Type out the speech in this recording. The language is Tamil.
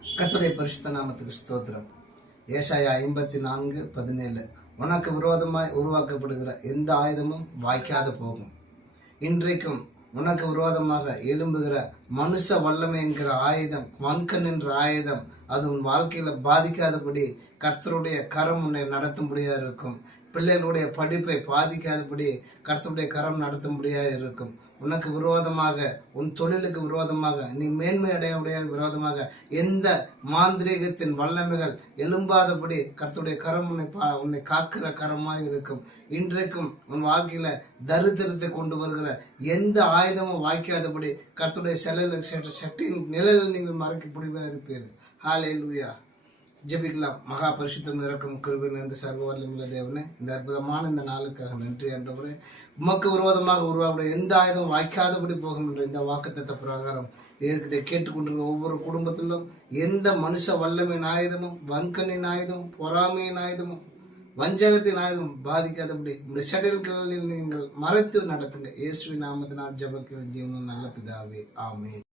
கர்த்தருடைய பரிசுத்த நாமத்துக்கு ஸ்தோத்திரம். ஏசாயா 54:17. உனக்கு விரோதமாய் உருவாக்கப்படுகிற எந்த ஆயுதமும் வாய்க்காத போகும். இன்றைக்கும் உனக்கு விரோதமாக எழும்புகிற மனுஷ வல்லமை என்கிற ஆயுதம், மண்கண் என்ற ஆயுதம், அது உன் வாழ்க்கையில பாதிக்காதபடி கர்த்தருடைய கரம் உன்னை நடத்தும்படியாக இருக்கும். பிள்ளைகளுடைய படிப்பை பாதிக்காதபடி கர்த்தருடைய கரம் நடத்தும்படியாக இருக்கும். உனக்கு விரோதமாக, உன் தொழிலுக்கு விரோதமாக, நீ மேன்மை அடைய விரோதமாக எந்த மாந்திரீகத்தின் வல்லமைகள் எழும்பாதபடி கர்த்தருடைய கரம் உன்னை காக்கிற கரமாக இருக்கும். இன்றைக்கும் உன் வாழ்க்கையில தரித்திரத்தை கொண்டு வருகிற எந்த ஆயுதமும் வாய்க்காதபடி கர்த்தருடைய சக்தியின் நிழலில் நீங்கள் மறைக்கக்கூடியதாக இருப்பீர்கள். ஹல்லேலூயா. ஜெபிக்கலாம். மகா பரிசுத்தம் இறக்கும் கிருபை நிறைந்த சர்வ வல்லமையுள்ள தேவனே, இந்த அற்புதமான இந்த நாளுக்காக நன்றி ஆண்டவரே. உமக்கு விரோதமாக உருவாக்கூடிய எந்த ஆயுதம் வாய்க்காதபடி போகும் என்ற இந்த வாக்குத்தத்த பிரகாரம் இதை கேட்டுக்கொண்டிருக்கிற ஒவ்வொரு குடும்பத்திலும் எந்த மனுஷ வல்லமையின் ஆயுதமும், வன்கண்ணின் ஆயுதமும், பொறாமையின் ஆயுதமும், வஞ்சகத்தின் ஆயுதமும் பாதிக்காதபடி உங்களுடைய ஷட்டில்களில் நீங்கள் மறைத்து நடத்துங்க. இயேசுவின் நாமத்தினால் ஜெபங்கள் ஜீவனும் நல்ல பிதாவே, ஆமென்.